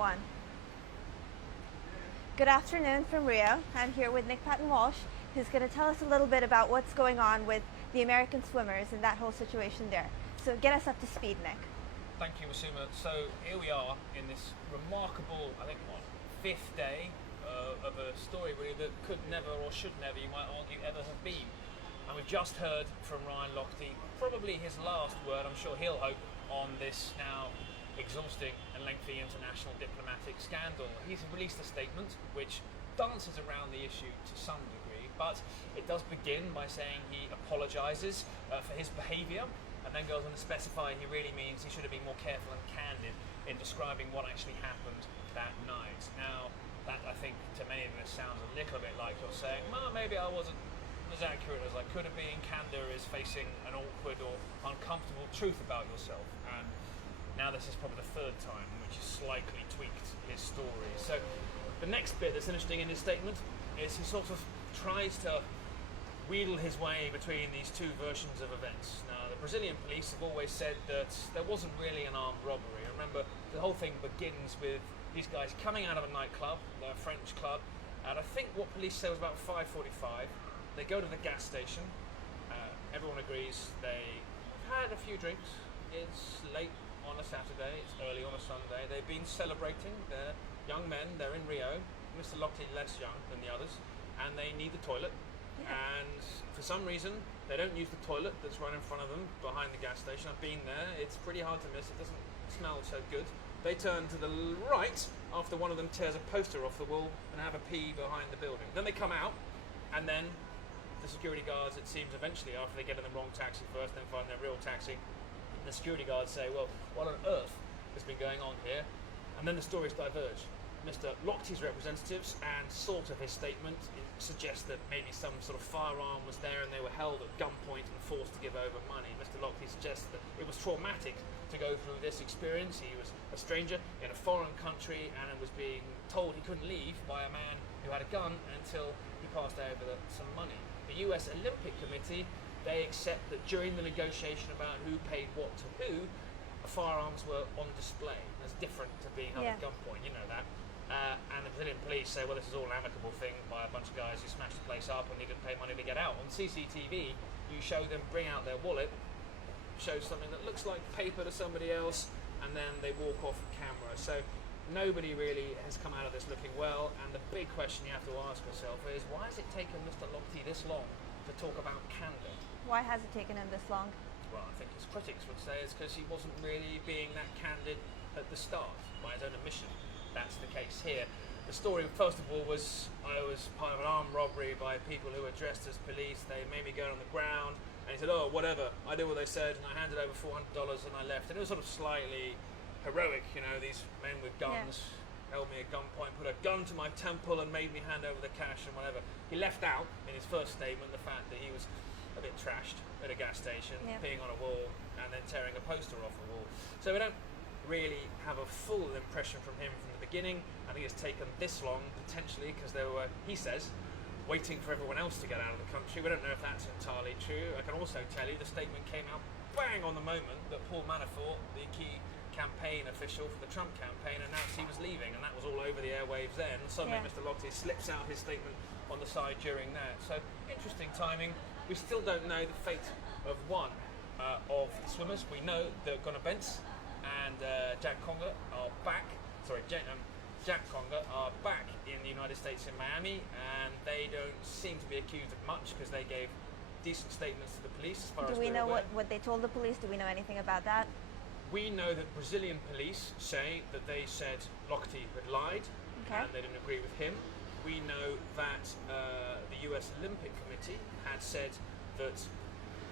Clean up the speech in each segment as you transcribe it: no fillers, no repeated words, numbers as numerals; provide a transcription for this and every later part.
1. Good afternoon from Rio. I'm here with Nick Patton Walsh, who's going to tell us a little bit about what's going on with the American swimmers and that whole situation there. So get us up to speed, Nick. Thank you, Masuma. So here we are in this remarkable, I think, fifth day of a story really that could never or should never, you might argue, ever have been. And we've just heard from Ryan Lochte, probably his last word, I'm sure he'll hope, on this now exhausting and lengthy international diplomatic scandal. He's released a statement which dances around the issue to some degree, but it does begin by saying he apologises for his behaviour, and then goes on to specify he really means he should have been more careful and candid in describing what actually happened that night. Now, that I think to many of us sounds a little bit like you're saying, well, maybe I wasn't as accurate as I could have been. Candor is facing an awkward or uncomfortable truth about yourself, and now this is probably the third time in which he's slightly tweaked his story. So the next bit that's interesting in his statement is he sort of tries to wheedle his way between these two versions of events. Now, the Brazilian police have always said that there wasn't really an armed robbery. Remember, the whole thing begins with these guys coming out of a nightclub, a French club, and I think what police say was about 5:45. They go to the gas station. Everyone agrees they've had a few drinks. It's late on a Saturday, it's early on a Sunday. They've been celebrating. They're young men, they're in Rio. Mr. Lochte less young than the others, and they need the toilet. Yeah. And for some reason, they don't use the toilet that's right in front of them behind the gas station. I've been there, it's pretty hard to miss, it doesn't smell so good. They turn to the right after one of them tears a poster off the wall and have a pee behind the building. Then they come out, and then the security guards, it seems eventually, after they get in the wrong taxi first, then find their real taxi, the security guards say, well, what on earth has been going on here? And then the stories diverge. Mr. Lochte's representatives and sort of his statement suggests that maybe some sort of firearm was there and they were held at gunpoint and forced to give over money. Mr. Lochte suggests that it was traumatic to go through this experience. He was a stranger in a foreign country and was being told he couldn't leave by a man who had a gun until he passed over some money. The US Olympic Committee, they accept that during the negotiation about who paid what to who, firearms were on display. That's different to being held at gunpoint, you know that. And the Brazilian police say, well, this is all an amicable thing by a bunch of guys who smashed the place up and needed to pay money to get out. On CCTV, you show them bring out their wallet, show something that looks like paper to somebody else, and then they walk off camera. So nobody really has come out of this looking well, and the big question you have to ask yourself is, why has it taken Mr. Lochte this long to talk about candor? Why has it taken him this long? Well, I think his critics would say it's because he wasn't really being that candid at the start, by his own admission. That's the case here. The story, first of all, was I was part of an armed robbery by people who were dressed as police. They made me go on the ground, and he said, oh, whatever, I did what they said, and I handed over $400 and I left. And it was sort of slightly heroic, you know, these men with guns held me at gunpoint, put a gun to my temple and made me hand over the cash and whatever. He left out, in his first statement, the fact that he was a bit trashed at a gas station, peeing on a wall, and then tearing a poster off the wall. So we don't really have a full impression from him from the beginning. I think it's taken this long, potentially, because they were, he says, waiting for everyone else to get out of the country. We don't know if that's entirely true. I can also tell you the statement came out bang on the moment that Paul Manafort, the key campaign official for the Trump campaign, announced he was leaving, and that was all over the airwaves then. Suddenly Mr. Lochte slips out his statement on the side during that. So interesting timing. We still don't know the fate of one of the swimmers. We know that Gunnar Bentz and Jack Conger are back. Jack Conger are back in the United States in Miami, and they don't seem to be accused of much because they gave decent statements to the police. As far as do we know what they told the police? Do we know anything about that? We know that Brazilian police say that they said Lochte had lied and they didn't agree with him. We know that the US Olympic Committee had said that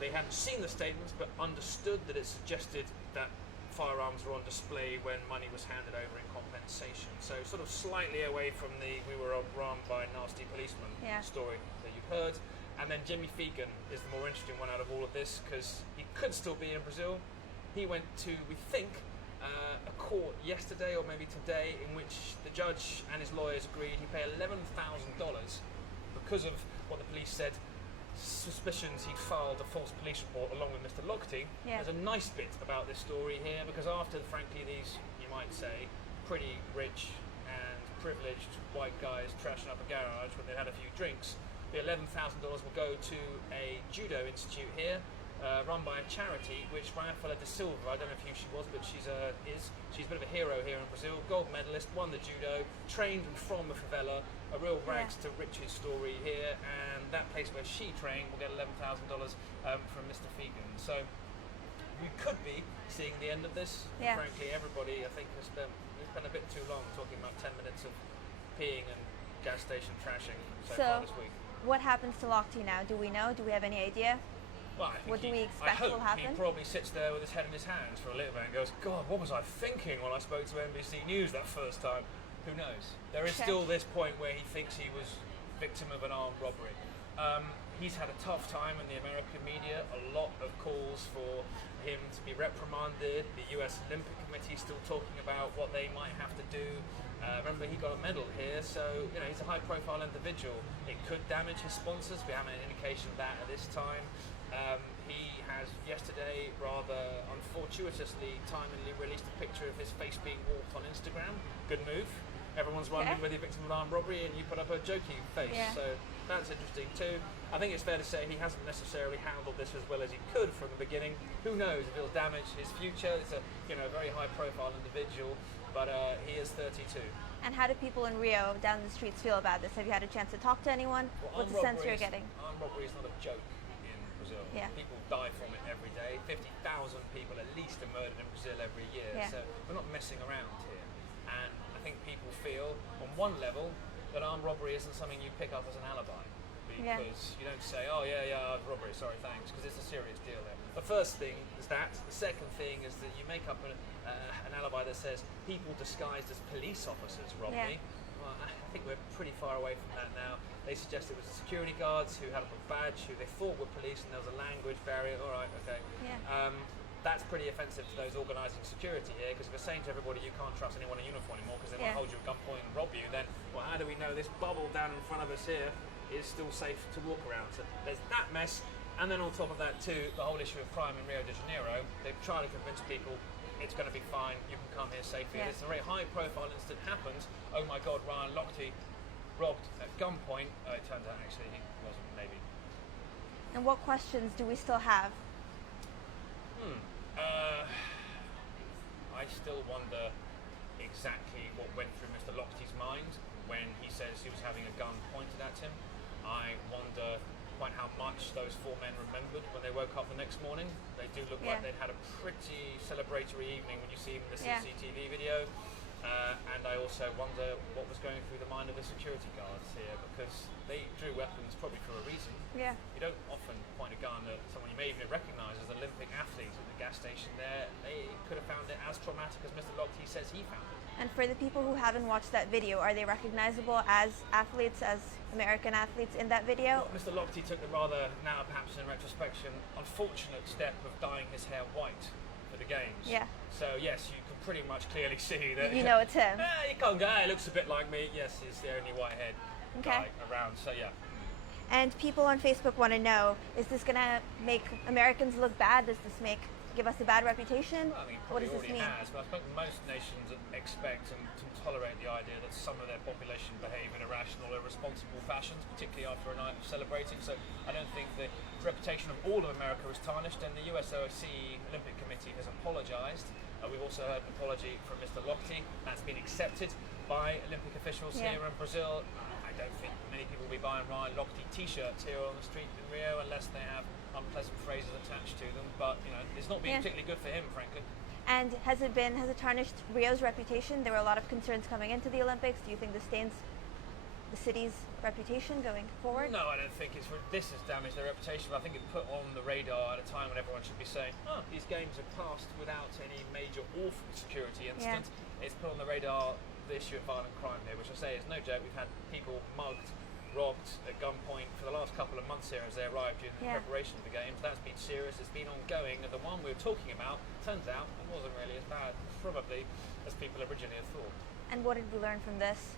they hadn't seen the statements but understood that it suggested that firearms were on display when money was handed over in compensation. So sort of slightly away from the we were run by nasty policemen story that you've heard. And then Jimmy Fegan is the more interesting one out of all of this because he could still be in Brazil. He went to, we think, a court yesterday or maybe today in which the judge and his lawyers agreed he pay $11,000 because of what the police said, suspicions he'd filed a false police report along with Mr. Lochte. There's a nice bit about this story here because after, frankly, these, you might say, pretty rich and privileged white guys trashing up a garage when they had a few drinks. The $11,000 will go to a judo institute here, run by a charity, which Rafaela da Silva, I don't know who she was, but she's a bit of a hero here in Brazil, gold medalist, won the judo, trained from a favela, a real rags to riches story here, and that place where she trained will get $11,000 from Mr. Fegan. So we could be seeing the end of this. Yeah. Frankly, everybody, I think, has spent a bit too long talking about 10 minutes of peeing and gas station trashing so far this week. What happens to Lochte now? Do we know? Do we have any idea? Well, I think What do we expect I hope will happen? he probably sits there with his head in his hands for a little bit and goes, God, what was I thinking when I spoke to NBC News that first time? Who knows? There is still this point where he thinks he was victim of an armed robbery. He's had a tough time in the American media, a lot of calls for him to be reprimanded. The US Olympic Committee is still talking about what they might have to do. Remember, he got a medal here, so he's a high-profile individual. It could damage his sponsors. We haven't had an indication of that at this time. He has yesterday, rather unfortuitously, timely released a picture of his face being walked on Instagram. Good move. Everyone's wondering whether you're victim of an armed robbery and you put up a jokey face. Yeah. So that's interesting too. I think it's fair to say he hasn't necessarily handled this as well as he could from the beginning. Who knows if it'll damage his future? It's a very high-profile individual, but he is 32. And how do people in Rio down the streets feel about this? Have you had a chance to talk to anyone? Well, What's the sense you're getting? Armed robbery is not a joke in Brazil. Yeah. People die from it every day. 50,000 people at least are murdered in Brazil every year. Yeah. So we're not messing around here. And I think people feel, on one level, that armed robbery isn't something you pick up as an alibi. Because you don't say, oh yeah, robbery, sorry, thanks, because it's a serious deal there. The first thing is that. The second thing is that you make up an alibi that says people disguised as police officers robbed me. Well, I think we're pretty far away from that now. They suggest it was the security guards who had a badge, who they thought were police, and there was a language barrier. All right, okay. Yeah. That's pretty offensive to those organising security here, because if we're saying to everybody you can't trust anyone in uniform anymore because they might hold you at gunpoint and rob you, then how do we know this bubble down in front of us here is still safe to walk around? So there's that mess, and then on top of that too, the whole issue of crime in Rio de Janeiro. They've tried to convince people it's going to be fine, you can come here safely. This is a very high-profile incident happens. Oh my God, Ryan Lochte robbed at gunpoint. It turns out actually he wasn't, maybe. And what questions do we still have? I still wonder exactly what went through Mr. Lochte's mind when he says he was having a gun pointed at him. I wonder quite how much those four men remembered when they woke up the next morning. They do look like they'd had a pretty celebratory evening when you see them in the CCTV video. And I also wonder what was going through the mind of the security guards here, because they drew weapons probably for a reason. Yeah. You don't often point a gun at someone you may even recognise as an Olympic athlete at the gas station there. They could have found it as traumatic as Mr. Lochte says he found it. And for the people who haven't watched that video, are they recognizable as athletes, as American athletes in that video? Well, Mr. Lochte took the rather, now perhaps in retrospection, unfortunate step of dyeing his hair white for the games. Yeah. So yes, you can pretty much clearly see that. You know it's him. You can't go, it looks a bit like me. Yes, he's the only white-haired guy around, so yeah. And people on Facebook want to know, is this going to make Americans look bad? Does this give us a bad reputation? Well, I mean, it What probably does this already mean? has, but I suppose most nations expect and tolerate the idea that some of their population behave in irrational, irresponsible fashions, particularly after a night of celebrating. So I don't think the reputation of all of America is tarnished, and the USOC Olympic Committee has apologised. We've also heard an apology from Mr. Lochte. That's been accepted by Olympic officials here in Brazil. I don't think many people will be buying Ryan Lochte t-shirts here on the street in Rio unless they have unpleasant phrases attached to them. But it's not been particularly good for him, frankly. And has it tarnished Rio's reputation? There were a lot of concerns coming into the Olympics. Do you think this stains the city's reputation going forward? No, I don't think this has damaged their reputation. I think it put on the radar at a time when everyone should be saying, these games have passed without any major awful security incident. It's put on the radar the issue of violent crime here, which I say is no joke. We've had people mugged, robbed at gunpoint for the last couple of months here as they arrived during the preparation of the games. That's been serious, it's been ongoing, and the one we were talking about, turns out, it wasn't really as bad, probably, as people originally had thought. And what did we learn from this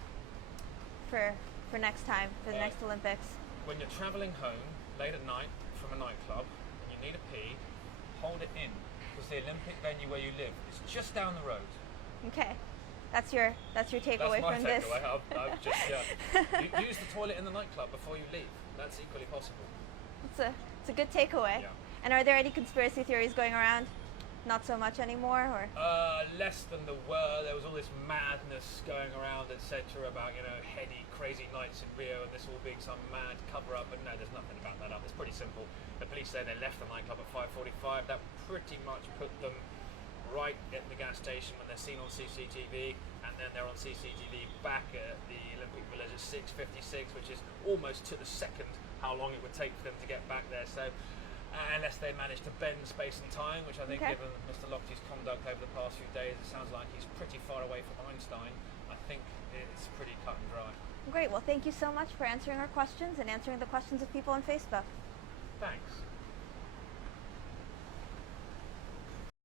for next time, for the next Olympics? When you're travelling home late at night from a nightclub and you need a pee, hold it in, because the Olympic venue where you live is just down the road. Okay. That's your takeaway That's my from this. takeaway. I've just use the toilet in the nightclub before you leave. That's equally possible. It's a good takeaway. Yeah. And are there any conspiracy theories going around? Not so much anymore, or? Less than there were. There was all this madness going around, etc., about heady, crazy nights in Rio, and this all being some mad cover-up. But no, there's nothing about that up. It's pretty simple. The police say they left the nightclub at 5:45. That pretty much put them right at the gas station when they're seen on CCTV, and then they're on CCTV back at the Olympic Village at 6:56, which is almost to the second how long it would take for them to get back there. So. Unless they manage to bend space and time, which I think, Okay. given Mr. Lochte's conduct over the past few days, it sounds like he's pretty far away from Einstein. I think it's pretty cut and dry. Great. Well, thank you so much for answering our questions and answering the questions of people on Facebook. Thanks.